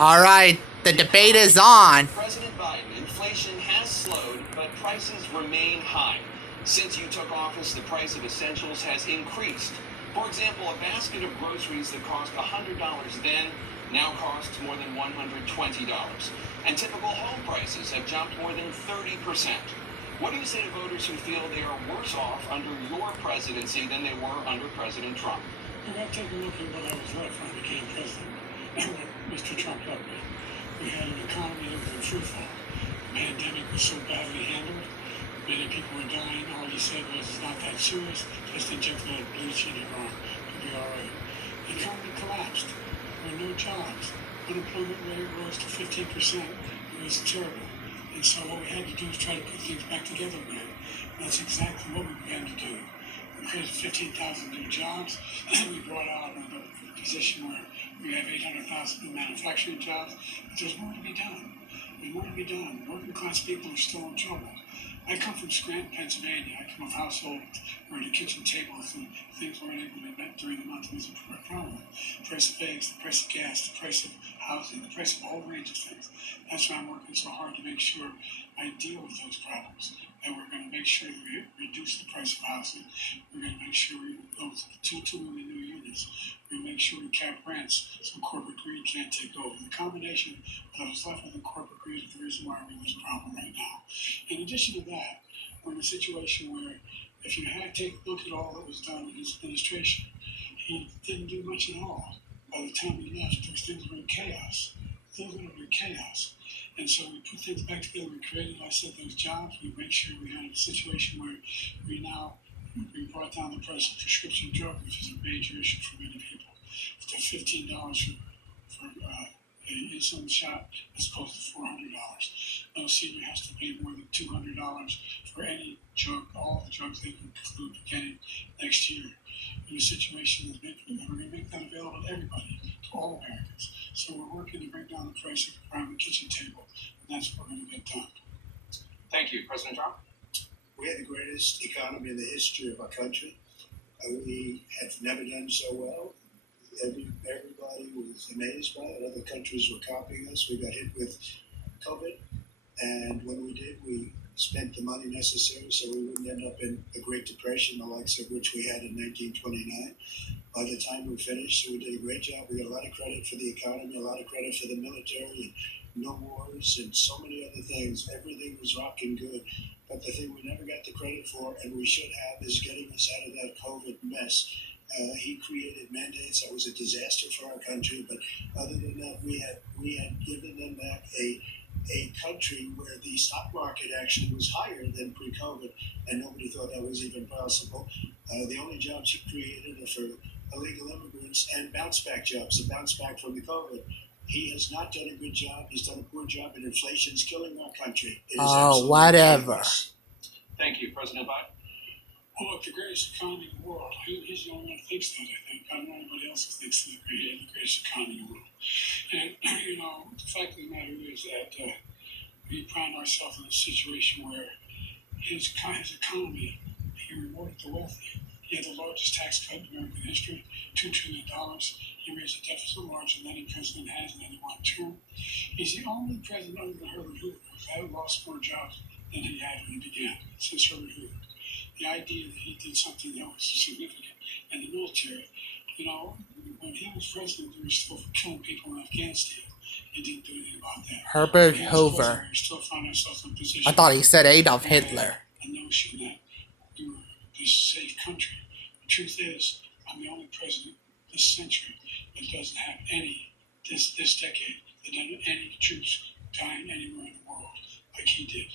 All right, the debate is on. President Biden, inflation has slowed, but prices remain high. Since you took office, the price of essentials has increased. For example, a basket of groceries that cost $100 then now costs more than $120. And typical home prices have jumped more than 30%. What do you say to voters who feel they are worse off under your presidency than they were under President Trump? I got to take a look at what I was like when I became president and what Mr. Trump left me. We had an economy that was in free fall. The pandemic was so badly handled. Many people were dying. All he said was, it's not that serious. Just inject a little bleach in your arm. You'll be all right. The economy collapsed. There were no jobs. Unemployment rate rose to 15%. It was terrible. And so what we had to do is try to put things back together again. And that's exactly what we began to do. We created 15,000 new jobs. We brought out another position where we have 800,000 new manufacturing jobs. But there's more to be done. There's more to be done. Working class people are still in trouble. I come from Scranton, Pennsylvania. I come from a household where the kitchen tables and things weren't able to be met during the month was a problem. The price of eggs, the price of gas, the price of housing, the price of a whole range of things. That's why I'm working so hard to make sure I deal with those problems. And we're going to make sure that we reduce the price of housing. We're going to make sure we build 2 million new units. We're going to make sure we cap rents so corporate greed can't take over. The combination of what's left with the corporate greed is the reason why we're in this problem right now. In addition to that, we're in a situation where if you had to take a look at all that was done in his administration, he didn't do much at all. By the time he left, things were in chaos. Things were in chaos. And so we put things back together. We created, like I said, those jobs. We made sure we had a situation where we brought down the price of prescription drugs, which is a major issue for many people, to $15 for an insulin shot as opposed to $400. No senior has to pay more than $200 for any drug, all the drugs they can include beginning next year. In a situation that's we're going to make that available to everybody, to all Americans. So we're working to bring down the price of the private kitchen table, and that's what we're going to get done. Thank you. President Trump? We had the greatest economy in the history of our country. We have never done so well. Everybody was amazed by it. Other countries were copying us. We got hit with COVID, and when we did, we spent the money necessary so we wouldn't end up in the Great Depression, the likes of which we had in 1929. By the time we finished, so we did a great job. We got a lot of credit for the economy, a lot of credit for the military, and no wars, and so many other things. Everything was rocking good. But the thing we never got the credit for, and we should have, is getting us out of that COVID mess. He created mandates that was a disaster for our country, but other than that, we had given them back a country where the stock market actually was higher than pre-COVID, and nobody thought that was even possible. The only jobs he created are for illegal immigrants and bounce-back jobs, to bounce back from the COVID. He has not done a good job. He's done a poor job, and inflation's killing our country. Oh, whatever. Dangerous. Thank you. President Biden? Well, look, the greatest economy in the world. He's the only one that thinks that, I think. I don't know anybody else who thinks he's the greatest economy in the world. And, the fact of the matter is that we find ourselves in a situation where his economy, he rewarded the wealthy. He had the largest tax cut in American history, $2 trillion. He raised the deficit larger than any president has in any one term. He's the only president other than Herbert Hoover who's lost more jobs than he had when he began, since Herbert Hoover. The idea that he did something that was significant in the military, when he was president, we were still killing people in Afghanistan. He didn't do anything about that. Herbert Hoover. We still find ourselves in a position. I thought he said Adolf Hitler. A notion that we were this safe country. The truth is, I'm the only president this century that doesn't have this decade, that doesn't have any troops dying anywhere in the world like he did.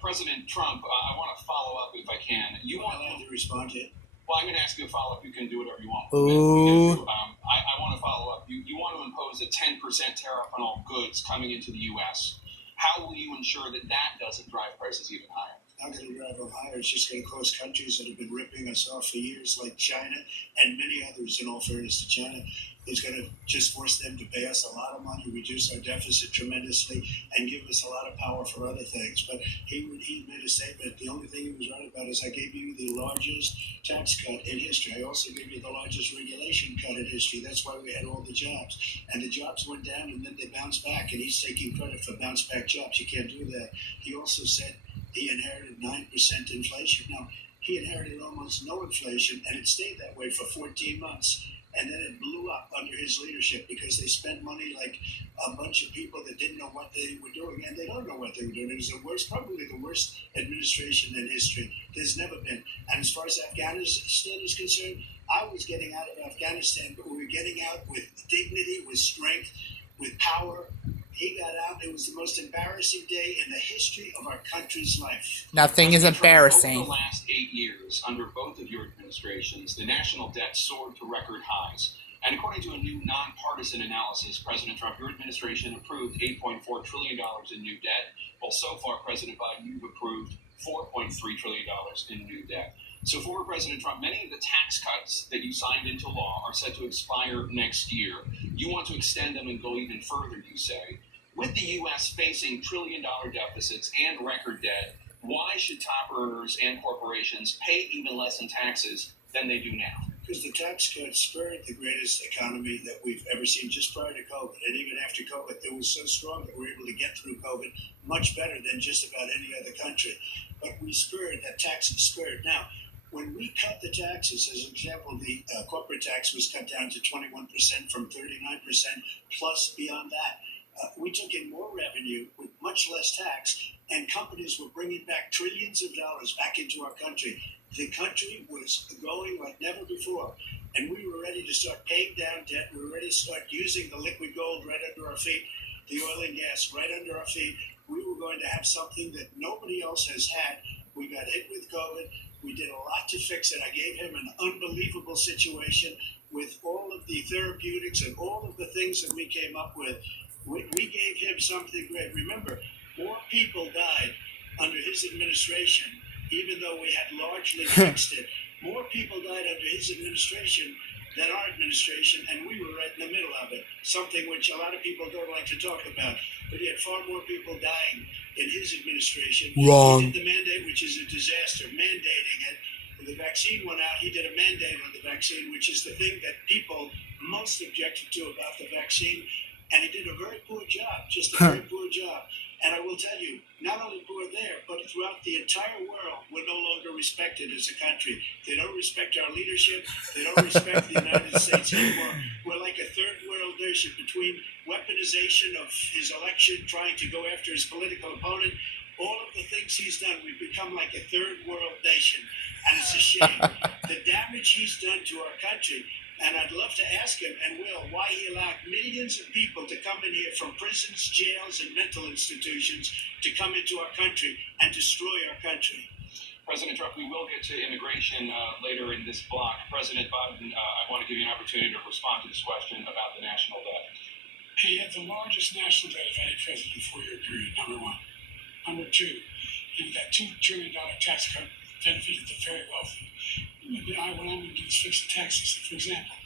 President Trump, I want to follow up if I can. You want to respond to it? Well, I'm going to ask you a follow-up. You can do whatever you want. Ooh. I want to follow up. You want to impose a 10% tariff on all goods coming into the U.S. How will you ensure that doesn't drive prices even higher? Not going to drive them higher. It's just going to close countries that have been ripping us off for years, like China and many others, in all fairness to China. is going to just force them to pay us a lot of money, reduce our deficit tremendously, and give us a lot of power for other things. But he made a statement. The only thing he was right about is I gave you the largest tax cut in history. I also gave you the largest regulation cut in history. That's why we had all the jobs. And the jobs went down and then they bounced back. And he's taking credit for bounce back jobs. You can't do that. He also said he inherited 9% inflation. Now, he inherited almost no inflation, and it stayed that way for 14 months. And then it blew up under his leadership because they spent money like a bunch of people that didn't know what they were doing, and they don't know what they were doing. It was the worst, probably the worst administration in history. There's never been. And as far as Afghanistan is concerned, I was getting out of Afghanistan, but we were getting out with dignity, with strength, with power. He got out. It was the most embarrassing day in the history of our country's life. Nothing is Over embarrassing. the last 8 years, under both of your administrations, the national debt soared to record highs. And according to a new nonpartisan analysis, President Trump, your administration approved $8.4 trillion in new debt. Well, so far, President Biden, you've approved $4.3 trillion in new debt. So, former President Trump, many of the tax cuts that you signed into law are set to expire next year. You want to extend them and go even further, you say. With the U.S. facing trillion-dollar deficits and record debt, why should top earners and corporations pay even less in taxes than they do now? Because the tax cuts spurred the greatest economy that we've ever seen just prior to COVID. And even after COVID, it was so strong that we were able to get through COVID much better than just about any other country. But we spurred, that tax is spurred. Now, when we cut the taxes, as an example, the corporate tax was cut down to 21% from 39%, plus beyond that. We took in more revenue with much less tax, and companies were bringing back trillions of dollars back into our country. The country was going like never before, and we were ready to start paying down debt. We were ready to start using the liquid gold right under our feet, the oil and gas right under our feet. We were going to have something that nobody else has had. We got hit with COVID. We did a lot to fix it. I gave him an unbelievable situation with all of the therapeutics and all of the things that we came up with. We gave him something great. Remember, more people died under his administration, even though we had largely fixed it. More people died under his administration than our administration, and we were right in the middle of it, something which a lot of people don't like to talk about. But he had far more people dying in his administration. Wrong. He did the mandate, which is a disaster, mandating it. When the vaccine went out, he did a mandate on the vaccine, which is the thing that people most objected to about the vaccine. And he did a very poor job, just a very poor job. And I will tell you, not only poor there, but throughout the entire world, we're no longer respected as a country. They don't respect our leadership. They don't respect the United States anymore. We're like a third world nation between weaponization of his election, trying to go after his political opponent. All of the things he's done, we've become like a third world nation. And it's a shame. The damage he's done to our country. And I'd love to ask him, and will, why he allowed millions of people to come in here from prisons, jails, and mental institutions to come into our country and destroy our country. President Trump, we will get to immigration later in this block. President Biden, I want to give you an opportunity to respond to this question about the national debt. He had the largest national debt of any president in a 4-year period, number one. Number two, that $2 trillion tax cut benefited the very wealthy. What I'm going to do is fix the tax system. For example,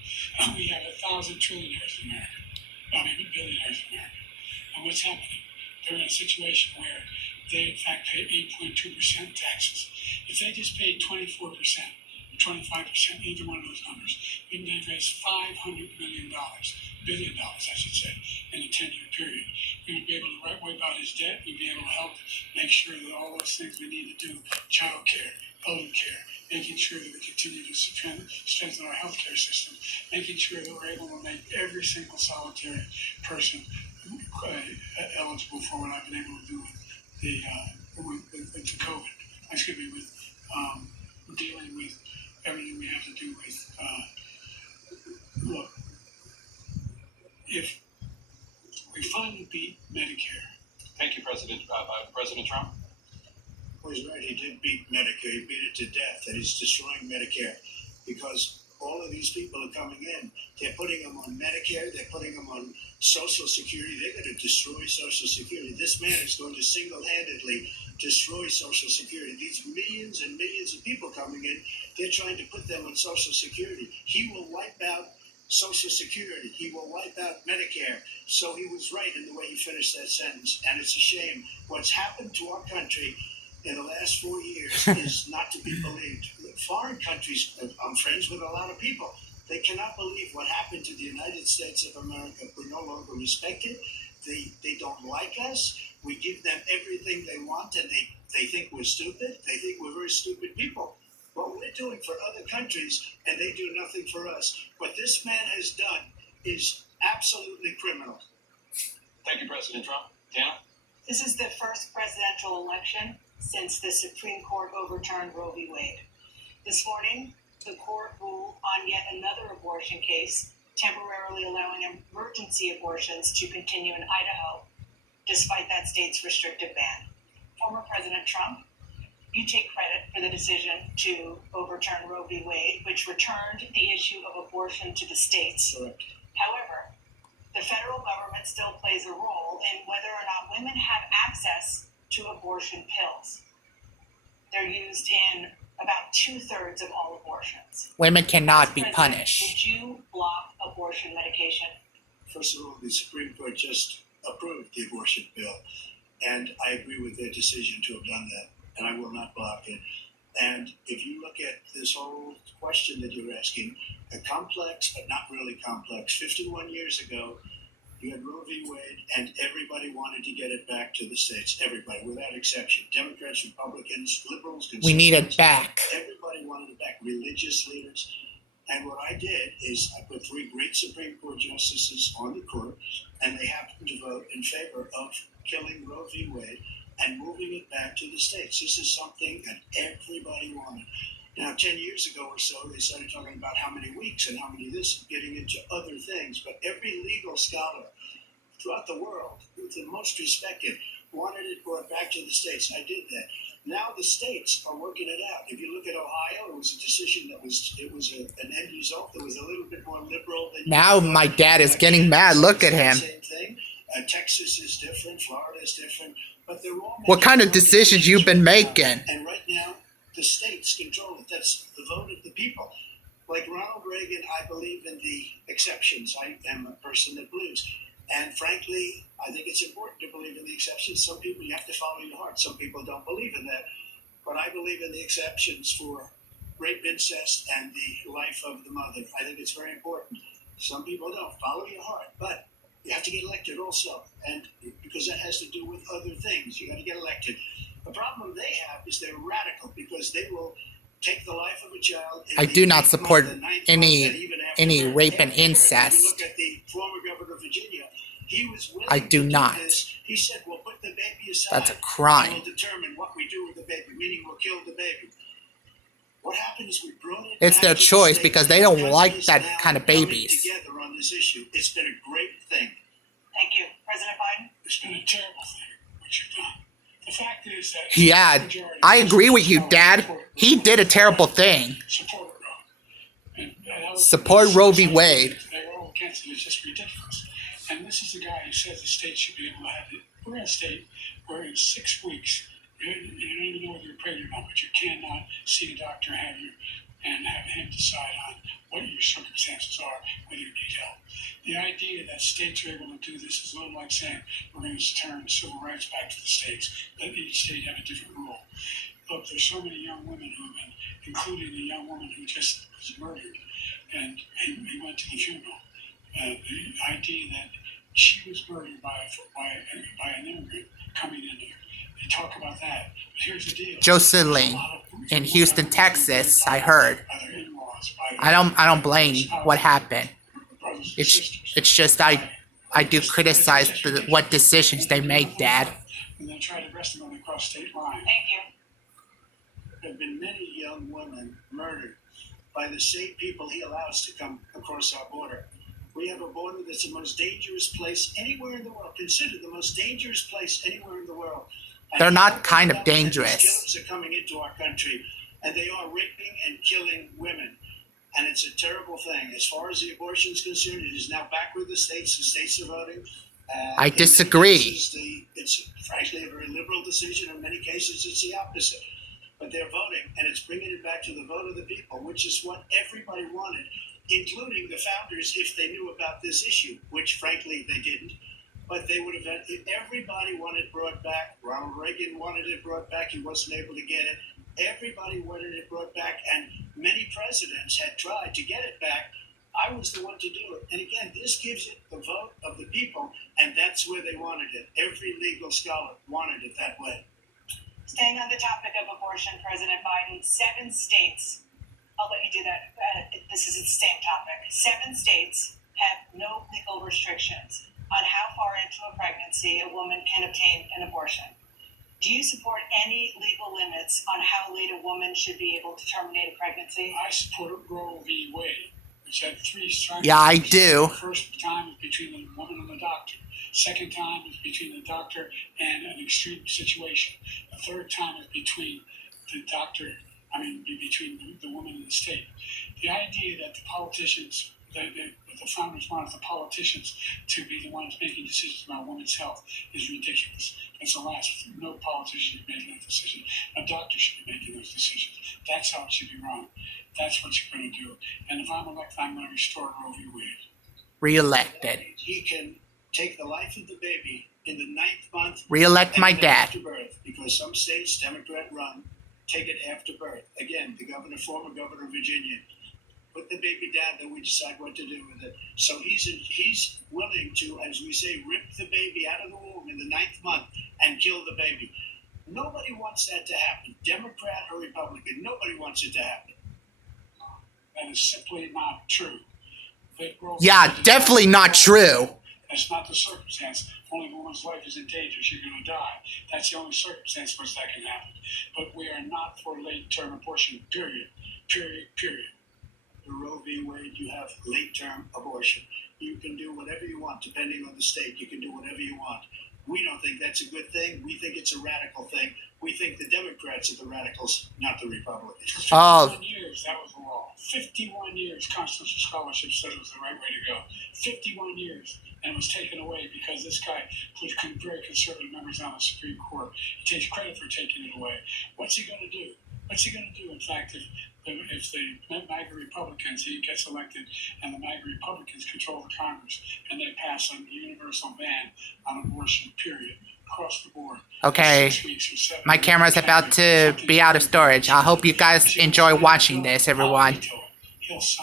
we have 1,000 trillionaires in America. Billionaires in America. And what's happening? They're in a situation where they, in fact, pay 8.2% taxes. If they just paid 24%, 25%, either one of those numbers, then they'd raise $500 billion, I should say, in a 10-year period. We would be able to wipe out his debt. We'd be able to help make sure that all those things we need to do, child care, elder care, making sure that we continue to strengthen our healthcare system, making sure that we're able to make every single solitary person eligible for what I've been able to do with the COVID. Excuse me, with dealing with everything we have to do with. Look, if we finally beat Medicare. Thank you, President Trump. Well, he's right. He did beat Medicare. He beat it to death, and he's destroying Medicare because all of these people are coming in. They're putting them on Medicare. They're putting them on Social Security. They're going to destroy Social Security. This man is going to single-handedly destroy Social Security. These millions and millions of people coming in, they're trying to put them on Social Security. He will wipe out Social Security. He will wipe out Medicare. So he was right in the way he finished that sentence. And it's a shame. What's happened to our country in the last 4 years is not to be believed. Foreign countries, I'm friends with a lot of people. They cannot believe what happened to the United States of America. We no longer respect it. They don't like us. We give them everything they want, and they think we're stupid. They think we're very stupid people. What we're doing for other countries, and they do nothing for us. What this man has done is absolutely criminal. Thank you, President Trump. Tana? This is the first presidential election since the Supreme Court overturned Roe v. Wade. This morning, the court ruled on yet another abortion case, temporarily allowing emergency abortions to continue in Idaho, despite that state's restrictive ban. Former President Trump, you take credit for the decision to overturn Roe v. Wade, which returned the issue of abortion to the states. Correct. However, the federal government still plays a role in whether or not women have access to abortion pills. They're used in about 2/3 of all abortions. Women cannot be President, punished. Would you block abortion medication? First of all, the Supreme Court just approved the abortion bill, and I agree with their decision to have done that, and I will not block it. And if you look at this whole question that you're asking, a complex but not really complex. 51 years ago, you had Roe v. Wade, and everybody wanted to get it back to the states. Everybody, without exception. Democrats, Republicans, liberals, conservatives. We need it back. Everybody wanted it back. Religious leaders. And what I did is I put 3 great Supreme Court justices on the court, and they happened to vote in favor of killing Roe v. Wade and moving it back to the states. This is something that everybody wanted. Now, 10 years ago or so, they started talking about how many weeks and how many this, getting into other things. But every legal scholar throughout the world, the most respected, wanted it brought back to the states. I did that. Now the states are working it out. If you look at Ohio, it was a decision that was an end result that was a little bit more liberal than. Now my dad is getting mad. Look at him. Same thing. Texas is different. Florida is different. But they're all. What kind of decisions you've been making? And right now, the states control it. That's the vote of the people. Like Ronald Reagan, I believe in the exceptions. I am a person that believes. And frankly, I think it's important to believe in the exceptions. Some people, you have to follow your heart. Some people don't believe in that. But I believe in the exceptions for rape, incest, and the life of the mother. I think it's very important. Some people don't. Follow your heart. But you have to get elected also. And because that has to do with other things. You got to get elected. The problem they have is they're radical because they will take the life of a child. I do not support any rape and If you incest. look at the former governor of Virginia, he was willing I do to not. this. He said, "We'll put the baby aside. That's a crime. And we'll determine what we do with the baby, meaning we'll kill the baby." What happened is we brought it. It's back their to the choice states. because they don't The like country is that now kind of coming babies. Together on this issue, it's been a great thing. Thank you. President Biden? It's been a terrible thing what you've done. The fact is that Yeah, the majority I of agree with you, Scholars Dad. support He Roe. did a terrible thing. Support Roe. And that was- Support Roe v. Wade. They were all against it. It's just ridiculous. And this is the guy who says the state should be able to have it. We're in a state where in 6 weeks, you don't even know whether you're pregnant or not, but you cannot see a doctor and have him decide on what your circumstances are, whether you need help. The idea that states are able to do this is a little like saying we're going to turn civil rights back to the states, let each state have a different rule. Look, there's so many young women who have been, including the young woman who just was murdered, and he went to the funeral. The idea that she was murdered by an immigrant coming in here. They talk about that. But here's the deal. Jocelyn in Houston, Texas, I heard. I don't blame what happened. It's just I do criticize what decisions they make, Dad. And then try to arrest them when they cross state line. Thank you. There have been many young women murdered by the same people he allows to come across our border. We have a border that's the most dangerous place anywhere in the world, considered the most dangerous place anywhere in the world. And They're not kind of these dangerous. killers are coming into our country, and they are raping and killing women. And it's a terrible thing. As far as the abortion is concerned, it is now back with the states. The states are voting. I In many disagree. cases, it's frankly a very liberal decision. In many cases, it's the opposite. But they're voting, and it's bringing it back to the vote of the people, which is what everybody wanted. including the founders, if they knew about this issue, which frankly they didn't. But they would have. Everybody wanted it brought back. Ronald Reagan wanted it brought back. He wasn't able to get it. Everybody wanted it brought back, and many presidents had tried to get it back. I was the one to do it. And again, this gives it the vote of the people, and that's where they wanted it. Every legal scholar wanted it that way. Staying on the topic of abortion, President Biden, 7 states, I'll let you do that. This is the same topic. 7 states have no legal restrictions on how far into a pregnancy a woman can obtain an abortion. Do you support any legal limits on how late a woman should be able to terminate a pregnancy? I support Roe v. Wade, which had 3 strikes. Yeah, I do. The first time is between the woman and the doctor. Second time is between the doctor and an extreme situation. The third time is between the doctor, between the woman and the state. The idea that the politicians, the founders wanted the politicians to be the ones making decisions about women's health is ridiculous. That's the last. No politician should be making that decision. A doctor should be making those decisions. That's how it should be run. That's what you're going to do. And if I'm elected, I'm going to restore Roe v. Wade. Re-elected. He can take the life of the baby in the 9th month. Re-elect my and dad. After birth, because some states, Democrat run, take it after birth. Again, the former governor of Virginia, put the baby down, then we decide what to do with it. So he's willing to, as we say, rip the baby out of the womb in the 9th month and kill the baby. Nobody wants that to happen, Democrat or Republican. Nobody wants it to happen. That is simply not true. Yeah, definitely not true. That's not the circumstance. Only a woman's life is in danger. She's going to die. That's the only circumstance in which that can happen. But we are not for late-term abortion, period. Period, period. The Roe v. Wade, you have late-term abortion. You can do whatever you want, depending on the state. You can do whatever you want. We don't think that's a good thing. We think it's a radical thing. We think the Democrats are the radicals, not the Republicans. 51 years, that was the law. 51 years, constitutional scholarship said it was the right way to go. 51 years, and it was taken away because this guy put very conservative members on the Supreme Court. He takes credit for taking it away. What's he going to do? What's he going to do, in fact, if the MAGA Republicans, he gets elected, and the MAGA Republicans control the Congress, and they pass a universal ban on abortion, period, across the board. Okay, 6 weeks or 7 my weeks. camera's about to be out of storage. I hope you guys enjoy watching this, everyone. He'll sign